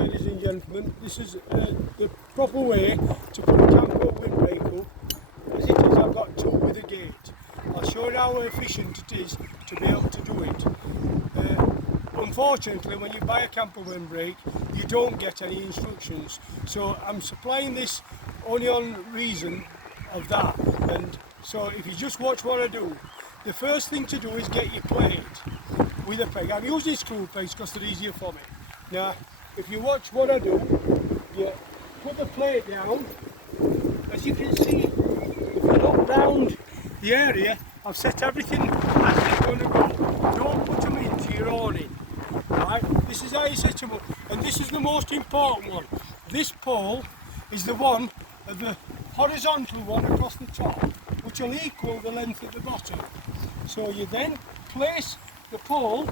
ladies and gentlemen, this is the proper way to put a Kampa windbreak up. As it is, I've got two with a gate. I'll show you how efficient it is to be able to do it. Unfortunately, when you buy a Kampa windbreak, you don't get any instructions. So I'm supplying this only on reason of that. And so if you just watch what I do, the first thing to do is get your plate with a peg. I'm using screw pegs because they're easier for me. Now, if you watch what I do, you put the plate down. As you can see, if you look round the area, I've set everything as it's going to go. Don't put them into your awning. Right? This is how you set them up. And this is the most important one. This pole is the one, the horizontal one across the top, which will equal the length at the bottom. So you then place the pole,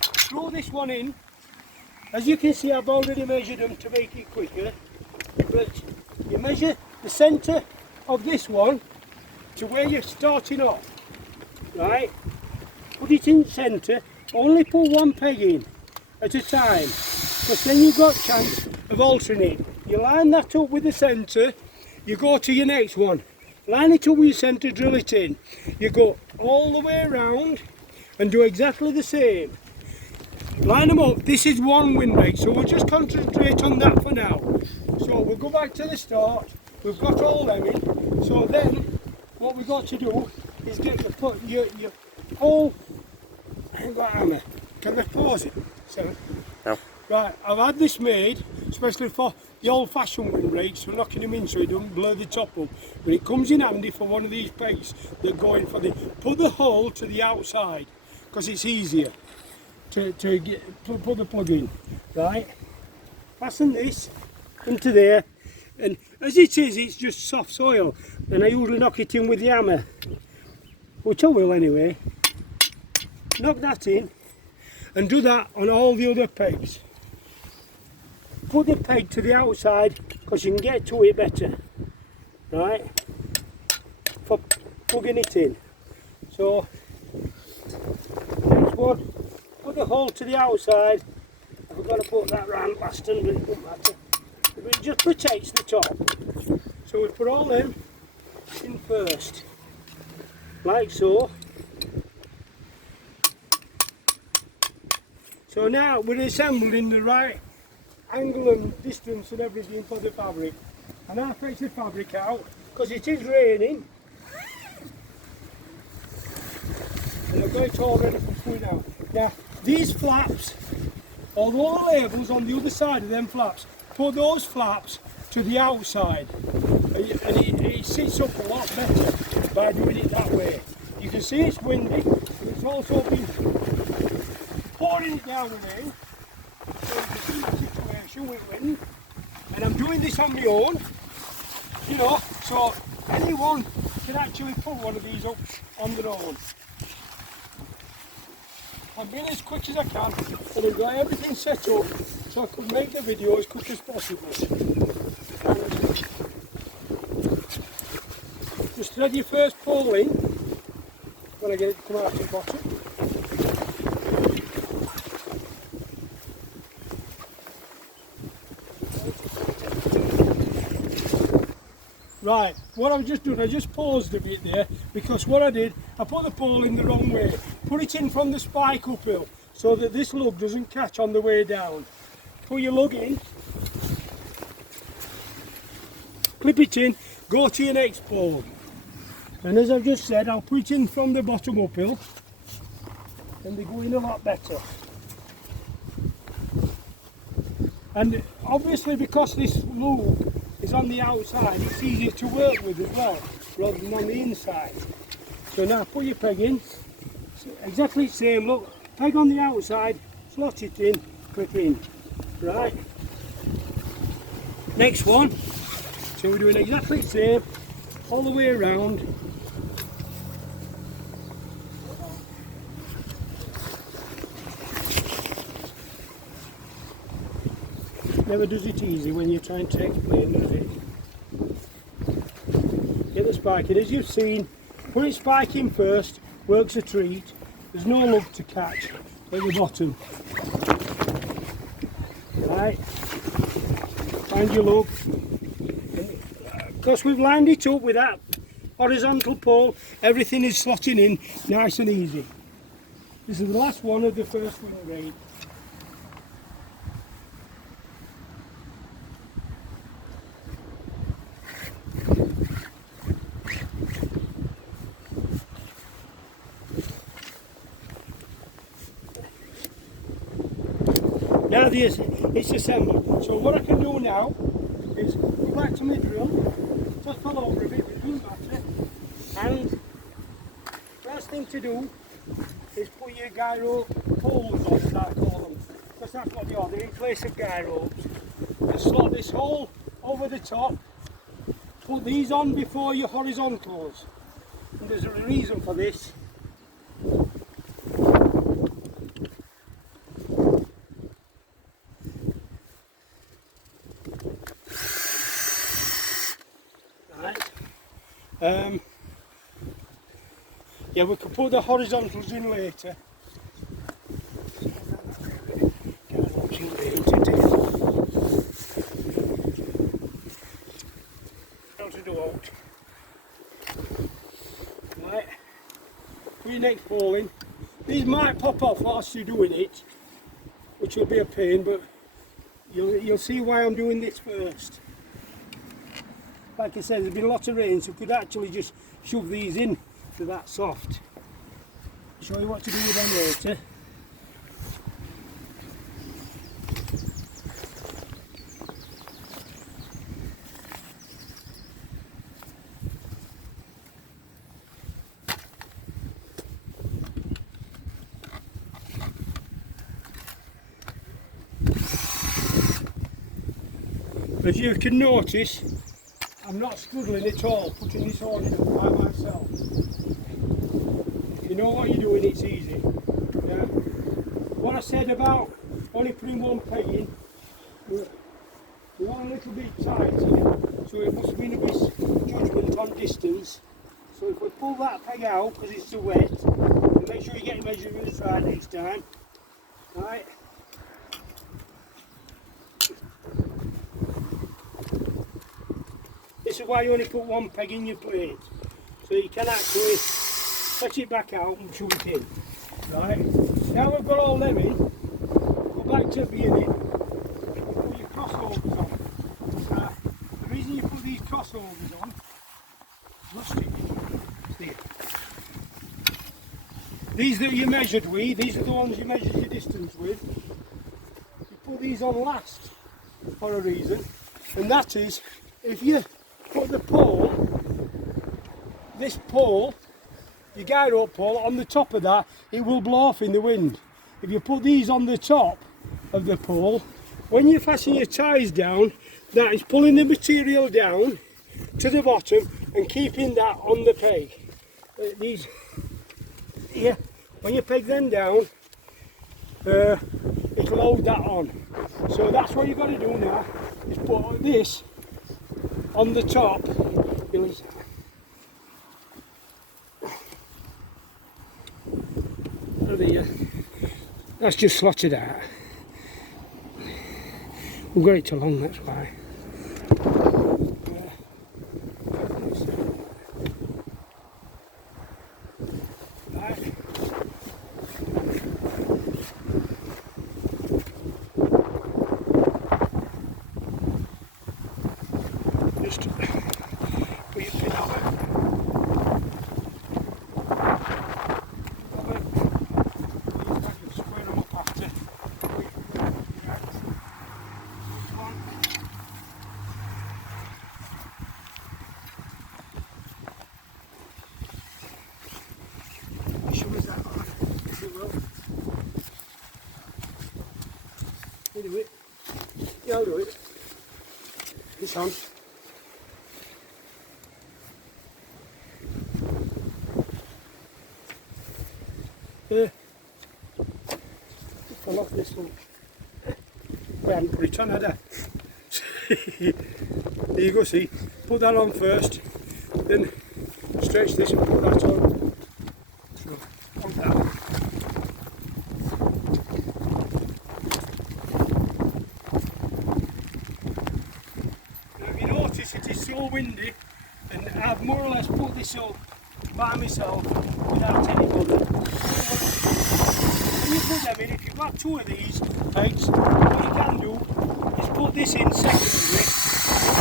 throw this one in. As you can see, I've already measured them to make it quicker, but you measure the centre of this one to where you're starting off, right? Put it in centre, only put one peg in at a time, because then you've got a chance of altering it. You line that up with the centre, you go to your next one, line it up with your centre, drill it in. You go all the way around and do exactly the same. Line them up. This is one windbreak, so we'll just concentrate on that for now. So we'll go back to the start. We've got all them in. So then what we've got to do is get your whole. I ain't got a hammer. Can I pause it? So, no. Right, I've had this made especially for the old-fashioned windbreaks, for knocking them in so it don't blur the top up. But it comes in handy for one of these pegs that go in for the. Put the hole to the outside because it's easier to put the plug in, right? Fasten this into there, and as it is, it's just soft soil, and I usually knock it in with the hammer, which I will anyway. Knock that in, and do that on all the other pegs. Put the peg to the outside because you can get to it better, right? For plugging it in. So next one. Put the hole to the outside. I've got to put that round last time, but it doesn't matter. But it just protects the top. So we put all them in first, like so. So now we're assembling the right angle and distance and everything for the fabric. And I fetch the fabric out because it is raining. And I've got it all ready for putting out. Now, these flaps, although the label's on the other side of them flaps, put those flaps to the outside, and it sits up a lot better by doing it that way. You can see it's windy, but it's also been pouring it down with rain, so it's a good situation with wind. And I'm doing this on my own, you know, so anyone can actually put one of these up on their own. I'm being as quick as I can, and I've got everything set up so I can make the video as quick as possible. Just thread your first pole in when I get it to come out to the bottom. Right, what I've just done, I just paused a bit there because what I did, I put the pole in the wrong way. Put it in from the spike uphill so that this lug doesn't catch on the way down. Put your lug in, clip it in, go to your next pole. And as I've just said, I'll put it in from the bottom uphill and they go in a lot better. And obviously because this lug is on the outside, it's easier to work with as well, rather than on the inside. So now put your peg in, exactly the same, look, peg on the outside, slot it in, clip in, right? Next one, so we're doing exactly the same, all the way around. Never does it easy when you're trying to explain, does it? Get the spike in, as you've seen, put it spike in first, works a treat. There's no lug to catch at the bottom. Right, and your lug. Because we've lined it up with that horizontal pole, everything is slotting in nice and easy. This is the last one of the first windbreak. Now it's assembled. So what I can do now is go back to my drill, just pull over a bit with the battery, and first thing to do is put your guy rope poles on, as I call them, because that's what they are, they're in place of guy ropes. And slot this hole over the top, put these on before your horizontals, and there's a reason for this. Yeah, we could put the horizontals in later. To do out. Right. Put your next pole in. These might pop off whilst you're doing it, which will be a pain, but you'll see why I'm doing this first. Like I said, there's been a lot of rain, so we could actually just shove these in to that soft. Show you what to do with them later. As you can notice, I'm not struggling at all putting this on by myself. If you know what you're doing, it's easy. Yeah. What I said about only putting one peg in, we want a little bit tight here, so it must be a misjudgment on distance. So if we pull that peg out because it's too wet, and make sure you get your measurements right next time. Right. This is why you only put one peg in your plate, so you can actually fetch it back out and shove it in. Right, now we've got all them in, go back to the beginning, and put your crossovers on. The reason you put these crossovers on, rustic, see, these that you measured with, these are the ones you measured your distance with, you put these on last for a reason, and that is, if you put the pole, this pole, your guy rope pole, on the top of that, it will blow off in the wind. If you put these on the top of the pole, when you fasten your ties down, that is pulling the material down to the bottom and keeping that on the peg. These here, when you peg them down, it'll hold that on. So that's what you've got to do now, is put this on the top. That's just slotted out. We've got it too long, that's why. Right. Just put your pin on it. Do it. Yeah, I'll do it. It's on. Fall off this one. I haven't put it on, had I? There you go, see. Put that on first, then stretch this and put that on. So, on that. so windy, and I've more or less put this up by myself without anybody. When you put them in, if you've got two of these pegs, what you can do is put this in secondary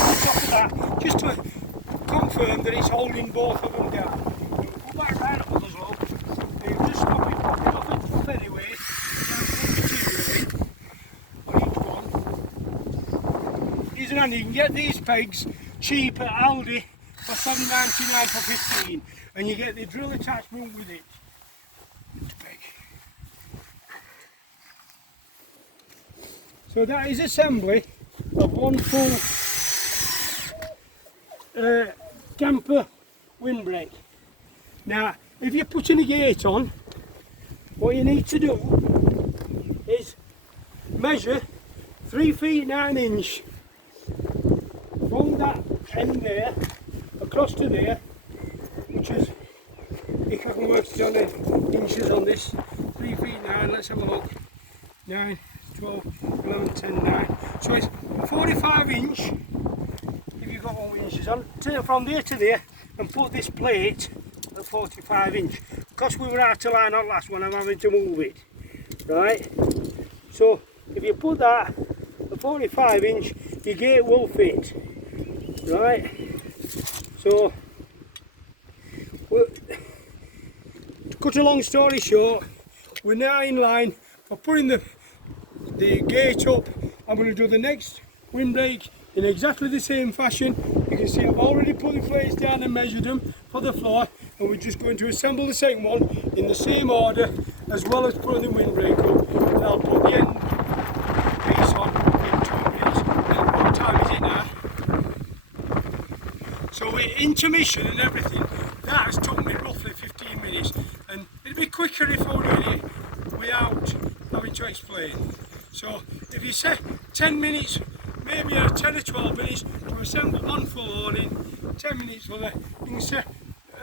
on top of that, just to confirm that it's holding both of them down. You put that right up as well, and you just stop it, pop it off anyway, and put material in on each one. These are handy. You can get these pegs cheap at Aldi for $7.99 for 15, and you get the drill attachment with it. So that is assembly of one full Kampa Windbreak. Now, if you're putting a gate on, what you need to do is measure 3 feet 9 inch from that end there across to there, which is, if I can work it on the inches on this, 3 feet 9, let's have a look, 9, 12, 11, 10, 9, so it's 45 inch, if you've got 1 inches on, from there to there, and put this plate at 45 inch, because we were out of line on last one, I'm having to move it, right, so if you put that at 45 inch, your gate will fit, right, so to cut a long story short, we're now in line for putting the gate up. I'm going to do the next windbreak in exactly the same fashion. You can see I've already put the plates down and measured them for the floor, and we're just going to assemble the second one in the same order, as well as putting the windbreak up, and I'll put the end piece on in 2 minutes. And what time is it now? So with intermission and everything, that has took me roughly 15 minutes, and it'd be quicker if I were doing it without having to explain. So if you say 10 minutes, maybe 10 or 12 minutes to assemble one full awning, 10 minutes for the, you can say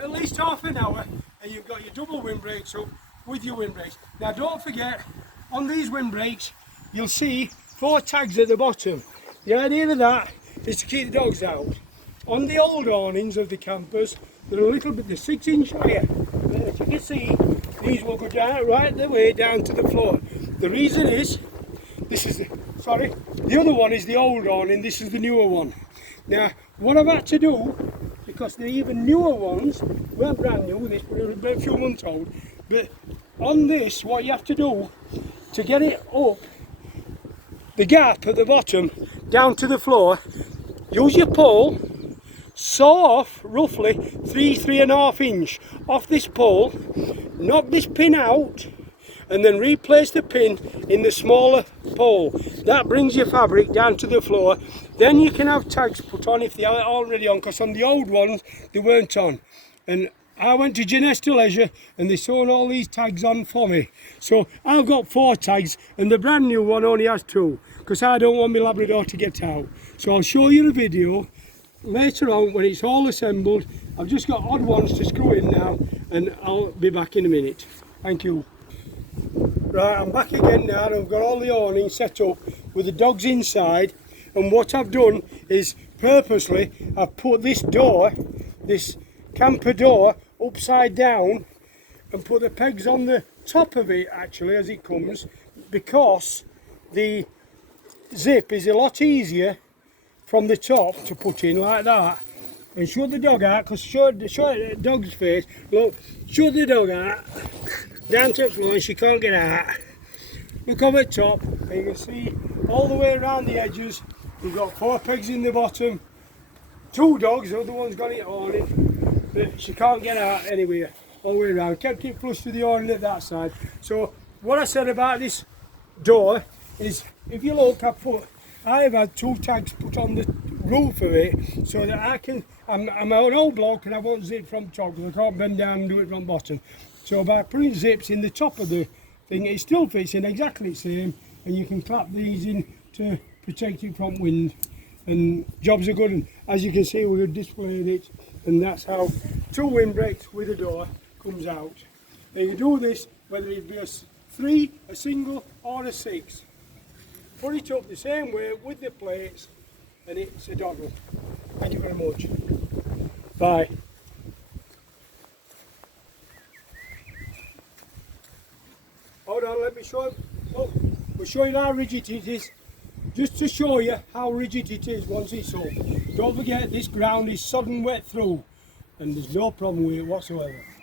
at least half an hour, and you've got your double windbreaks up with your windbreaks. Now don't forget, on these windbreaks you'll see 4 tags at the bottom. The idea of that is to keep the dogs out. On the old awnings of the campers, they're a little bit, they're 6 inch higher. As you can see, these will go down right the way down to the floor. The reason is, this is the other one is the old awning, this is the newer one. Now, what I've had to do, because the even newer ones, weren't brand new, this were a few months old, but on this, what you have to do to get it up, the gap at the bottom, down to the floor, use your pole, saw off roughly 3.5 inch off this pole, knock this pin out, and then replace the pin in the smaller pole. That brings your fabric down to the floor. Then you can have tags put on if they are already on, because on the old ones they weren't on. And I went to Genesta Leisure and they sewn all these tags on for me. So I've got 4 tags, and the brand new one only has 2, because I don't want my Labrador to get out. So I'll show you the video later on when it's all assembled. I've just got odd ones to screw in now, and I'll be back in a minute. Thank you. Right, I'm back again now, and I've got all the awning set up with the dogs inside, and what I've done is purposely I've put this door, this camper door, upside down, and put the pegs on the top of it actually as it comes, because the zip is a lot easier from the top to put in like that. And shut the dog out, because show the dog's face, look, shut the dog out down to the floor and she can't get out. Look over the top, and you can see all the way around the edges. We've got 4 pegs in the bottom, 2 dogs, the other one's got it awning, but she can't get out anywhere, all the way around. Kept it flush to the awning at that side. So what I said about this door is, if you look, I have had 2 tags put on the roof of it, so that I'm an old bloke and I won't zip from top, because I can't bend down and do it from bottom. So by putting zips in the top of the thing, it still fits in exactly the same, and you can clap these in to protect it from wind, and jobs are good. And as you can see, we've displayed it, and that's how 2 windbreaks with a door comes out. And you do this whether it be a 3, a single or a 6. Put it up the same way with the plates, and it's a doggle. Thank you very much. Bye. Hold on, let me show you. Look, we'll show you how rigid it is. Just to show you how rigid it is once it's up. Don't forget this ground is sodden wet through and there's no problem with it whatsoever.